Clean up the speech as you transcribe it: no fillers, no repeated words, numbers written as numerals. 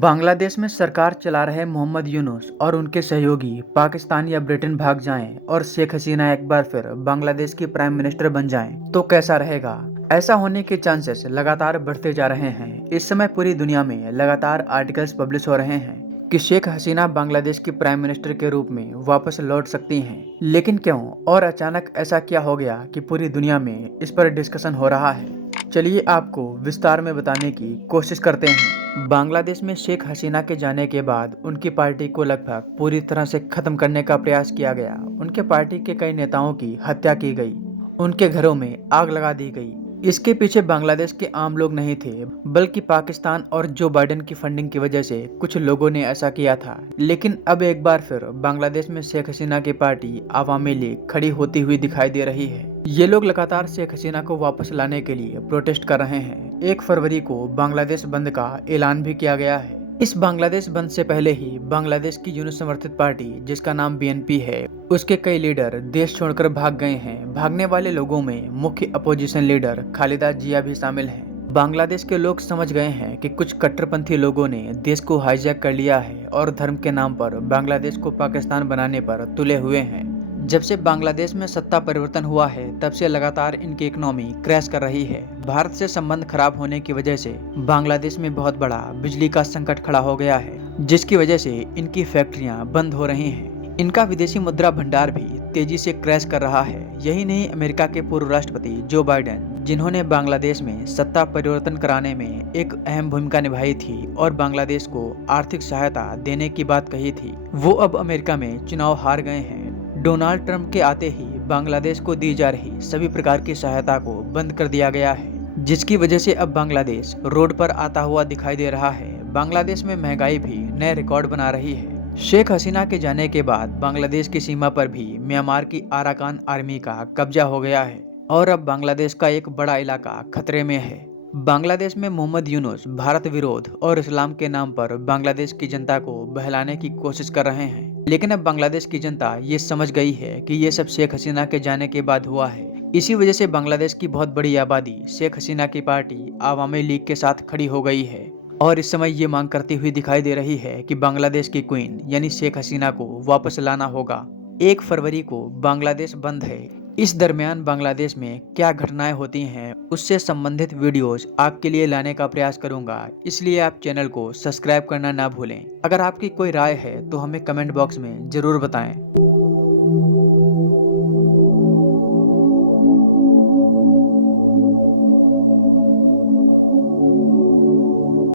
बांग्लादेश में सरकार चला रहे मोहम्मद यूनुस और उनके सहयोगी पाकिस्तान या ब्रिटेन भाग जाएं और शेख हसीना एक बार फिर बांग्लादेश की प्राइम मिनिस्टर बन जाएं तो कैसा रहेगा। ऐसा होने के चांसेस लगातार बढ़ते जा रहे हैं। इस समय पूरी दुनिया में लगातार आर्टिकल्स पब्लिश हो रहे हैं कि शेख हसीना बांग्लादेश की प्राइम मिनिस्टर के रूप में वापस लौट सकती हैं। लेकिन क्यों और अचानक ऐसा क्या हो गया कि पूरी दुनिया में इस पर डिस्कशन हो रहा है। चलिए आपको विस्तार में बताने की कोशिश करते हैं। बांग्लादेश में शेख हसीना के जाने के बाद उनकी पार्टी को लगभग पूरी तरह से खत्म करने का प्रयास किया गया। उनके पार्टी के कई नेताओं की हत्या की गई, उनके घरों में आग लगा दी गई। इसके पीछे बांग्लादेश के आम लोग नहीं थे, बल्कि पाकिस्तान और जो बाइडेन की फंडिंग की वजह से कुछ लोगों ने ऐसा किया था। लेकिन अब एक बार फिर बांग्लादेश में शेख हसीना की पार्टी आवामी लीग खड़ी होती हुई दिखाई दे रही है। ये लोग लगातार शेख हसीना को वापस लाने के लिए प्रोटेस्ट कर रहे हैं। 1 फरवरी को बांग्लादेश बंद का ऐलान भी किया गया है। इस बांग्लादेश बंद से पहले ही बांग्लादेश की यूनुस समर्थित पार्टी, जिसका नाम बीएनपी है, उसके कई लीडर देश छोड़कर भाग गए हैं। भागने वाले लोगों में मुख्य अपोजिशन लीडर खालिदा जिया भी शामिल हैं। बांग्लादेश के लोग समझ गए हैं कि कुछ कट्टरपंथी लोगों ने देश को हाईजैक कर लिया है और धर्म के नाम पर बांग्लादेश को पाकिस्तान बनाने पर तुले हुए हैं। जब से बांग्लादेश में सत्ता परिवर्तन हुआ है, तब से लगातार इनकी इकोनॉमी क्रैश कर रही है। भारत से संबंध खराब होने की वजह से बांग्लादेश में बहुत बड़ा बिजली का संकट खड़ा हो गया है, जिसकी वजह से इनकी फैक्ट्रियां बंद हो रही हैं। इनका विदेशी मुद्रा भंडार भी तेजी से क्रैश कर रहा है। यही नहीं, अमेरिका के पूर्व राष्ट्रपति जो बाइडेन, जिन्होंने बांग्लादेश में सत्ता परिवर्तन कराने में एक अहम भूमिका निभाई थी और बांग्लादेश को आर्थिक सहायता देने की बात कही थी, वो अब अमेरिका में चुनाव हार गए हैं। डोनाल्ड ट्रंप के आते ही बांग्लादेश को दी जा रही सभी प्रकार की सहायता को बंद कर दिया गया है, जिसकी वजह से अब बांग्लादेश रोड पर आता हुआ दिखाई दे रहा है। बांग्लादेश में महंगाई भी नए रिकॉर्ड बना रही है। शेख हसीना के जाने के बाद बांग्लादेश की सीमा पर भी म्यांमार की अराकान आर्मी का कब्जा हो गया है और अब बांग्लादेश का एक बड़ा इलाका खतरे में है। बांग्लादेश में मोहम्मद यूनुस भारत विरोध और इस्लाम के नाम पर बांग्लादेश की जनता को बहलाने की कोशिश कर रहे हैं। लेकिन अब बांग्लादेश की जनता ये समझ गई है कि ये सब शेख हसीना के जाने के बाद हुआ है। इसी वजह से बांग्लादेश की बहुत बड़ी आबादी शेख हसीना की पार्टी आवामी लीग के साथ खड़ी हो गई है और इस समय ये मांग करती हुई दिखाई दे रही है कि बांग्लादेश की क्वीन यानी शेख हसीना को वापस लाना होगा। 1 फरवरी को बांग्लादेश बंद है। इस दरमियान बांग्लादेश में क्या घटनाएं होती हैं, उससे संबंधित वीडियोस आपके लिए लाने का प्रयास करूंगा। इसलिए आप चैनल को सब्सक्राइब करना ना भूलें। अगर आपकी कोई राय है तो हमें कमेंट बॉक्स में जरूर बताएं।